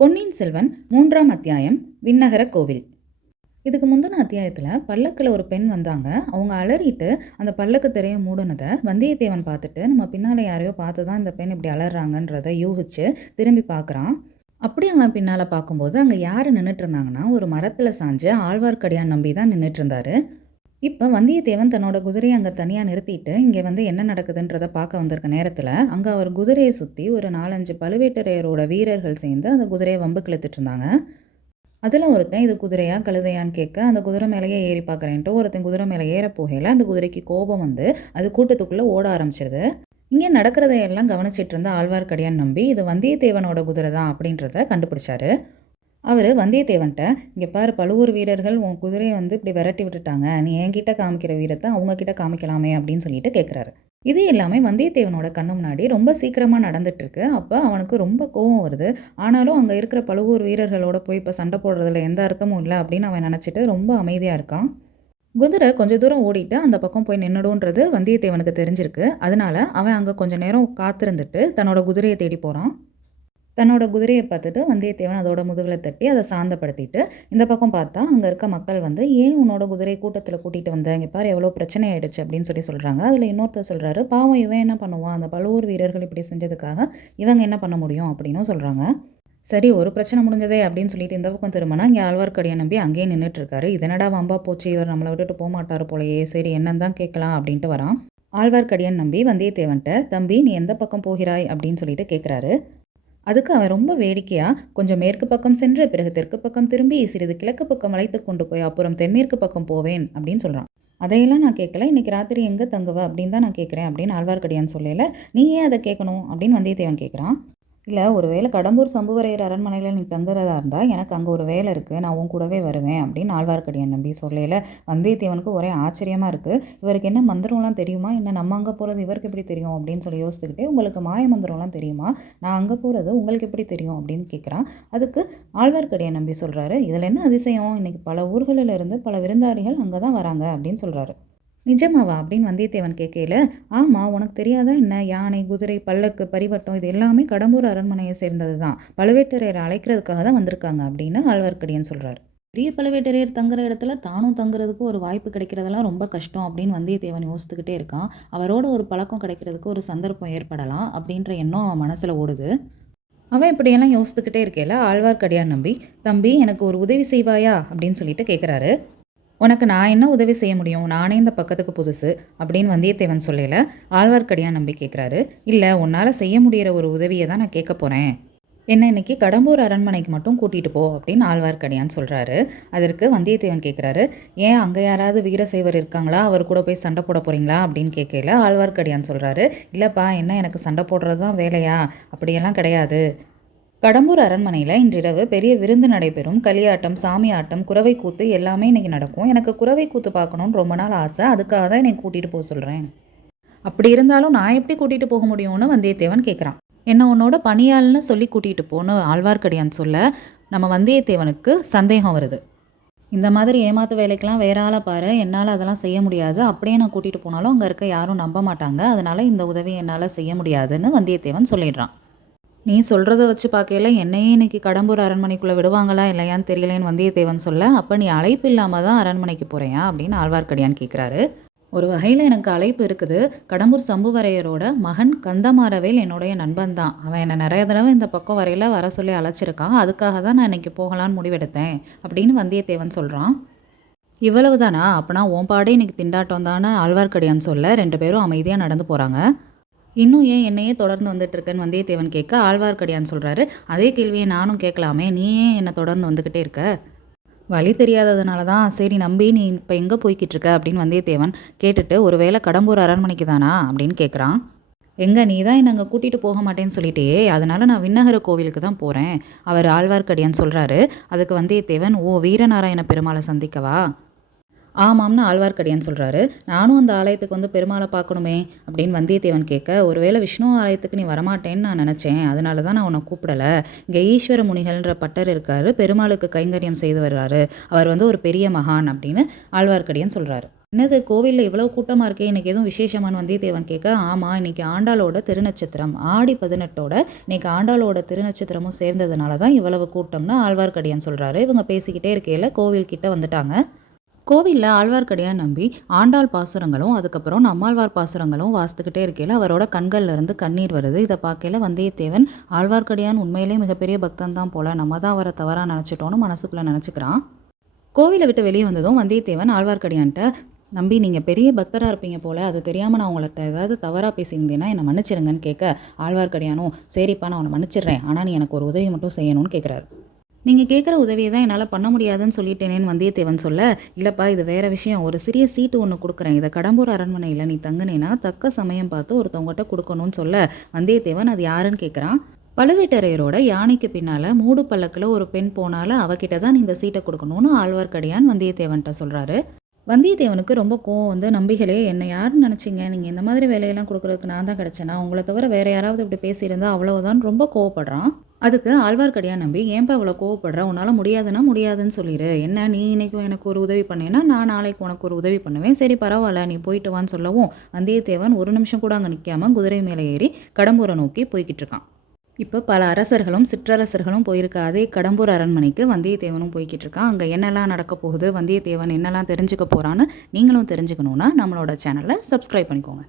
பொன்னியின் செல்வன் 3ஆம் அத்தியாயம் விண்ணகர கோவில். இதுக்கு முந்தின அத்தியாயத்தில் பல்லக்கில் ஒரு பெண் வந்தாங்க. அவங்க அலறிட்டு அந்த பல்லக்கு திரையை மூடினதை வந்தியத்தேவன் பார்த்துட்டு நம்ம பின்னால் யாரையோ பார்த்து தான் இந்த பெண் இப்படி அலறாங்கன்றதை யூகிச்சு திரும்பி பார்க்குறான். அப்படி அவன் பின்னால் பார்க்கும்போது அங்கே யார் நின்றுட்டு இருந்தாங்கன்னா, ஒரு மரத்தில் சாஞ்சு ஆழ்வார்க்கடியான் நம்பி தான் நின்றுட்டு இருந்தாரு. இப்போ வந்தியத்தேவன் தன்னோட குதிரையை அங்கே தனியாக நிறுத்திட்டு இங்கே என்ன நடக்குதுன்றதை பார்க்க வந்திருக்க நேரத்தில் அங்கே அவர் குதிரையை சுற்றி ஒரு 4-5 பழுவேட்டரையரோட வீரர்கள் சேர்ந்து அந்த குதிரையை வம்புக்கு இழுத்துட்டு இருந்தாங்க. அதில் ஒருத்தன் இது குதிரையா கழுதையான்னு கேட்க, அந்த குதிரை மேலேயே ஏறி பார்க்குறேன்ட்டு ஒருத்தன் குதிரை மேலே ஏற போகையில் அந்த குதிரைக்கு கோபம் வந்து அது கூட்டத்துக்குள்ளே ஓட ஆரம்பிச்சிருது. இங்கே நடக்கிறதையெல்லாம் கவனிச்சிட்டு இருந்த ஆழ்வார்க்கடியான் நம்பி இது வந்தியத்தேவனோட குதிரை தான் அப்படின்றத கண்டுபிடிச்சாரு. அவர் வந்தியத்தேவன்ட்ட, இங்கே பாரு, பழுவூர் வீரர்கள் உன் குதிரையை இப்படி விரட்டி விட்டுட்டாங்க, நீ என்கிட்ட காமிக்கிற வீரத்தை அவங்கக்கிட்ட காமிக்கலாமே அப்படின்னு சொல்லிட்டு கேட்குறாரு. இது எல்லாமே வந்தியத்தேவனோட கண்ணு முன்னாடி ரொம்ப சீக்கிரமாக நடந்துட்டுருக்கு. அப்போ அவனுக்கு ரொம்ப கோவம் வருது. ஆனாலும் அங்கே இருக்கிற பழுவூர் வீரர்களோட போய் இப்போ சண்டை போடுறதுல எந்த அர்த்தமும் இல்லை அப்படின்னு அவன் நினச்சிட்டு ரொம்ப அமைதியாக இருக்கான். குதிரை கொஞ்சம் தூரம் ஓடிட்டு அந்த பக்கம் போய் நின்றுடுன்றது வந்தியத்தேவனுக்கு தெரிஞ்சிருக்கு. அதனால அவன் அங்கே கொஞ்சம் நேரம் காத்திருந்துட்டு தன்னோட குதிரையை தேடி போகிறான். தன்னோட குதிரையை பார்த்துட்டு வந்தியத்தேவன் அதோட முதுகில் தட்டி அதை சாந்தப்படுத்திட்டு இந்த பக்கம் பார்த்தா அங்கே இருக்க மக்கள் ஏன் உன்னோட குதிரை கூட்டத்தில் கூட்டிகிட்டு வந்த, இங்கே பாரு எவ்வளோ பிரச்சனை ஆகிடுச்சு அப்படின்னு சொல்கிறாங்க. அதில் இன்னொருத்தர் சொல்கிறாரு, பாவம் இவன் என்ன பண்ணுவான், அந்த பழுவூர் வீரர்கள் இப்படி செஞ்சதுக்காக இவங்க என்ன பண்ண முடியும் அப்படின்னும் சொல்கிறாங்க. சரி, ஒரு பிரச்சனை முடிஞ்சதே அப்படின்னு சொல்லிட்டு இந்த பக்கம் திரும்பினா இங்கே ஆழ்வார்க்கடியான் நம்பி அங்கேயே நின்றுட்டுருக்காரு. இதனடா வம்பா போச்சு, இவர் நம்மளை விட்டுட்டு போக மாட்டார் போலையே, சரி என்னன்னு தான் கேட்கலாம் அப்படின்ட்டு வரான். ஆழ்வார்க்கடியான் நம்பி வந்தியத்தேவன்ட்ட, தம்பி நீ எந்த பக்கம் போகிறாய் அப்படின்னு சொல்லிட்டு கேட்குறாரு. அதுக்கு அவன் ரொம்ப வேடிக்கையாக, கொஞ்சம் மேற்கு பக்கம் சென்று பிறகு தெற்கு பக்கம் திரும்பி சிறிது கிழக்கு பக்கம் வளைத்து கொண்டு போய் அப்புறம் தென்மேற்கு பக்கம் போவேன் அப்படின்னு சொல்கிறான். அதையெல்லாம் நான் கேட்கல, இன்றைக்கி ராத்திரி எங்கே தங்குவ அப்படின்னு தான் நான் கேட்குறேன் அப்படின்னு ஆழ்வார்க்கடியான் சொல்லல. நீ ஏன் அதை கேட்கணும் அப்படின்னு வந்தியத்தேவன் கேட்குறான். இல்லை, ஒரு வேளை கடம்பூர் சம்புவரையர் அரண்மனையில் நீ தங்குறதா இருந்தால் எனக்கு அங்கே ஒரு வேலை இருக்குது, நான் உன் கூடவே வருவேன் அப்படின்னு ஆழ்வார்க்கடியான் நம்பி சொல்லல. வந்தியத்தேவனுக்கு ஒரே ஆச்சரியமாக இருக்குது. இவருக்கு என்ன மந்திரம்லாம் தெரியுமா, என்ன நம்ம அங்கே போகிறது இவருக்கு எப்படி தெரியும் அப்படின்னு சொல்லி யோசித்துக்கிட்டே, உங்களுக்கு மாய மந்திரம்லாம் தெரியுமா, நான் அங்கே போகிறது உங்களுக்கு எப்படி தெரியும் அப்படின்னு கேட்குறான். அதுக்கு ஆழ்வார்க்கடியான் நம்பி சொல்கிறாரு, இதில் என்ன அதிசயம், இன்றைக்கி பல ஊர்களில் இருந்து பல விருந்தாளிகள் அங்கே தான் வராங்க அப்படின்னு சொல்கிறாரு. நிஜமாவா அப்படின்னு வந்தியத்தேவன் கேட்கல. ஆமாம், உனக்கு தெரியாதா என்ன, யானை, குதிரை, பல்லக்கு, பரிவட்டம் இது எல்லாமே கடம்பூர் அரண்மனையை சேர்ந்தது தான். பழுவேட்டரையரை அழைக்கிறதுக்காக தான் வந்திருக்காங்க அப்படின்னு ஆழ்வார்க்கடியான் சொல்கிறார். பெரிய பழுவேட்டரையர் தங்குற இடத்துல தானும் தங்குறதுக்கு ஒரு வாய்ப்பு கிடைக்கிறதெல்லாம் ரொம்ப கஷ்டம் அப்படின்னு வந்தியத்தேவன் யோசித்துக்கிட்டே இருக்கான். அவரோட ஒரு பழக்கம் கிடைக்கிறதுக்கு ஒரு சந்தர்ப்பம் ஏற்படலாம் அப்படின்ற எண்ணம் அவன் மனசில் ஓடுது. அவன் இப்படியெல்லாம் யோசித்துக்கிட்டே இருக்கையில ஆழ்வார்க்கடியான் நம்பி, தம்பி எனக்கு ஒரு உதவி செய்வாயா அப்படின்னு சொல்லிட்டு கேட்குறாரு. உனக்கு நான் என்ன உதவி செய்ய முடியும், நானே இந்த பக்கத்துக்கு புதுசு அப்படின்னு வந்தியத்தேவன் சொல்லல. ஆழ்வார்க்கடியான் நம்பி கேட்குறாரு, இல்லை உன்னால் செய்ய முடிகிற ஒரு உதவியை தான் நான் கேட்க போகிறேன். என்ன இன்னைக்கு கடம்பூர் அரண்மனைக்கு மட்டும் கூட்டிகிட்டு போ அப்படின்னு ஆழ்வார்க்கடியான் சொல்கிறாரு. அதற்கு வந்தியத்தேவன் கேட்குறாரு, ஏன் அங்கே யாராவது வீரசைவர் இருக்காங்களா, அவர் கூட போய் சண்டை போட போகிறீங்களா அப்படின்னு கேட்கல. ஆழ்வார்க்கடியான் சொல்கிறாரு, இல்லைப்பா, என்ன எனக்கு சண்டை போடுறது தான் வேலையா, அப்படியெல்லாம் கிடையாது. கடம்பூர் அரண்மனையில் இன்றிரவு பெரிய விருந்து நடைபெறும். களியாட்டம், சாமி ஆட்டம், குறவை கூத்து எல்லாமே இன்றைக்கி நடக்கும். எனக்கு குறவை கூத்து பார்க்கணுன்னு ரொம்ப நாள் ஆசை, அதுக்காக தான் என்னை கூட்டிகிட்டு போக சொல்கிறேன். அப்படி இருந்தாலும் நான் எப்படி கூட்டிகிட்டு போக முடியும்னு வந்தியத்தேவன் கேட்குறான். என்ன உன்னோட பணியாள்னு சொல்லி கூட்டிகிட்டு போன்னு ஆழ்வார்க்கடியான் சொல்ல நம்ம வந்தியத்தேவனுக்கு சந்தேகம் வருது. இந்த மாதிரி ஏமாத்து வேலைக்கெல்லாம் வேற ஆளை பாரு, என்னால் அதெல்லாம் செய்ய முடியாது, அப்படியே நான் கூட்டிகிட்டு போனாலும் அங்கே இருக்க யாரும் நம்ப மாட்டாங்க, அதனால் இந்த உதவி என்னால் செய்ய முடியாதுன்னு வந்தியத்தேவன் சொல்லிடுறான். நீ சொல்கிறத வச்சு பார்க்கல என்னையே இன்னைக்கு கடம்பூர் அரண்மனைக்குள்ளே விடுவாங்களா இல்லையான்னு தெரியலேன்னு வந்தியத்தேவன் சொல்ல, அப்போ நீ அழைப்பு இல்லாமல் தான் அரண்மனைக்கு போகிறியா அப்படின்னு ஆழ்வார்க்கடியான் கேட்குறாரு. ஒரு வகையில் எனக்கு அழைப்பு இருக்குது. கடம்பூர் சம்புவரையரோட மகன் கந்தமாறவேல் என்னுடைய நண்பன் தான். அவன் என்னை நிறைய தடவை இந்த பக்கம் வரையில் வர சொல்லி அழைச்சிருக்கான். அதுக்காக தான் நான் இன்றைக்கி போகலான்னு முடிவெடுத்தேன் அப்படின்னு வந்தியத்தேவன் சொல்கிறான். இவ்வளவு தானா, அப்போனா உன் பாடே இன்னைக்கு திண்டாட்டம் தானே ஆழ்வார்க்கடியான் சொல்ல 2 பேரும் அமைதியாக நடந்து போகிறாங்க. இன்னும் ஏன் என்னையே தொடர்ந்து வந்துட்டுருக்கேன்னு வந்தியத்தேவன் கேட்க ஆழ்வார்க்கடியான் சொல்கிறாரு, அதே கேள்வியை நானும் கேட்கலாமே, நீ ஏன் என்னை தொடர்ந்து வந்துக்கிட்டே இருக்க, வழி தெரியாததுனால தான். சரி நம்பி, நீ இப்போ எங்கே போய்கிட்டு இருக்க அப்படின்னு வந்தியத்தேவன் கேட்டுட்டு, ஒருவேளை கடம்பூர் அரண்மனைக்கு தானா அப்படின்னு கேட்குறான். எங்கே, நீ தான் என்னை அங்கே கூட்டிகிட்டு போக மாட்டேன்னு சொல்லிட்டே, அதனால் நான் விண்ணகர கோவிலுக்கு தான் போகிறேன் அவர் ஆழ்வார்க்கடியான் சொல்கிறாரு. அதுக்கு வந்தியத்தேவன், ஓ வீரநாராயண பெருமாளை சந்திக்கவா? ஆமாம்னு ஆழ்வார்க்கடியான் சொல்கிறாரு. நானும் அந்த ஆலயத்துக்கு பெருமாளை பார்க்கணுமே அப்படின்னு வந்தியத்தேவன் கேட்க, ஒருவேளை விஷ்ணு ஆலயத்துக்கு நீ வரமாட்டேன்னு நான் நினச்சேன், அதனால தான் நான் உன்னை கூப்பிடலை. இங்கே ஈஸ்வர முனிகள்ன்ற பட்டர் இருக்கார், பெருமாளுக்கு கைங்கரியம் செய்து வர்றாரு, அவர் ஒரு பெரிய மகான் அப்படின்னு ஆழ்வார்க்கடியான் சொல்கிறாரு. என்னது கோவில்ல இவ்வளோ கூட்டமா இருக்கே! இன்னைக்கு எதுவும் விசேஷமான்னு வந்தியத்தேவன் கேட்க, ஆமா இன்னைக்கு ஆண்டாளோட திருநட்சத்திரம். ஆடி 18ஓட இன்னைக்கு ஆண்டாளோட திருநட்சத்திரமும் சேர்ந்ததுனால தான் இவ்வளவு கூட்டம்னு ஆழ்வார்க்கடியான் சொல்றாரு. இவங்க பேசிக்கிட்டே இருக்கையில கோவில் கிட்ட வந்துட்டாங்க. கோவில்ல ஆழ்வார்க்கடியான் நம்பி ஆண்டாள் பாசுரங்களும், அதுக்கப்புறம் நம்மாழ்வார் பாசுரங்களும் வாசித்துக்கிட்டே இருக்கையில அவரோட கண்கள்ல இருந்து கண்ணீர் வருது. இத பார்க்கையில வந்தியத்தேவன் ஆழ்வார்க்கடியான் உண்மையிலேயே மிகப்பெரிய பக்தன் தான் போல. நம்ம தான் அவர தவறா நெனச்சுட்டோம்னு மனசுக்குள்ள நெனச்சுக்கிறான். கோவில விட்டு வெளியே வந்ததும் வந்தியத்தேவன் ஆழ்வார்க்கடியான்ட்ட, "நம்பி நீங்க பெரிய பக்தரா இருப்பீங்க போல. அது தெரியாம நான் உங்கள்ட்ட ஏதாவது தவறா பேசியிருந்தேன்னா என்ன மன்னிச்சிடுங்கன்னு" கேட்க, ஆழ்வார்க்கடியானும், "சரிப்பா நான் உன்ன மன்னிச்சிடுறேன். ஆனா நீ எனக்கு ஒரு உதவி மட்டும் செய்யணும்னு" கேட்குறாரு. "நீங்க கேட்குற உதவிய தான் என்னால பண்ண முடியாதுன்னு சொல்லிட்டேனேன்னு" வந்தியத்தேவன் சொல்ல, "இல்லப்பா இது வேற விஷயம். ஒரு சிறிய சீட்டு ஒண்ணு குடுக்குறேன். இத கடம்பூர் அரண்மனையில நீ தங்குனேன்னா தக்க சமயம் பார்த்து ஒருத்தவங்கட்ட குடுக்கணும்னு" சொல்ல, வந்தியத்தேவன் அது யாருன்னு கேட்குறான். பழுவேட்டரையரோட யானைக்கு பின்னால மூடு பல்லக்குல ஒரு பெண் போனால அவகிட்ட தான் இந்த சீட்டை கொடுக்கணும்னு ஆழ்வார்க்கடியான் வந்தியத்தேவன்ட்ட சொல்றாரு. வந்தியத்தேவனுக்கு ரொம்ப கோவம் வந்து, "நம்பிகளே என்ன யாருன்னு நினைச்சீங்க? நீங்க இந்த மாதிரி வேலையெல்லாம் கொடுக்கறதுக்கு நான் தான் கிடைச்சேனா? உங்களை தவிர வேற யாராவது இப்படி பேசியிருந்தா அவ்வளவுதான்" ரொம்ப கோவப்படுறான். அதுக்கு ஆழ்வார்க்கடியான் நம்பி, "ஏன்பா இவ்வளோ கோவப்படுற? உன்னால முடியாதுன்னா முடியாதுன்னு சொல்லிடு. என்ன நீ இன்னைக்கு எனக்கு ஒரு உதவி பண்ணேன்னா நான் நாளைக்கு உனக்கு ஒரு உதவி பண்ணுவேன். சரி பரவாயில்ல நீ போயிட்டு வான்னு" சொல்லவும் வந்தியத்தேவன் ஒரு நிமிஷம் கூட அங்கே நிற்காம குதிரை மேலே ஏறி கடம்பூரை நோக்கி போய்கிட்டு இருக்கான். இப்போ பல அரசர்களும் சிற்றரசர்களும் போயிருக்க அதே கடம்பூர் அரண்மனைக்கு வந்தியத்தேவனும் போய்கிட்டு இருக்கான். அங்கே என்னெல்லாம் நடக்க போகுது, வந்தியத்தேவன் என்னெல்லாம் தெரிஞ்சுக்க போறான்னு நீங்களும் தெரிஞ்சுக்கணுன்னா நம்மளோட சேனலை சப்ஸ்கிரைப் பண்ணிக்கோங்க.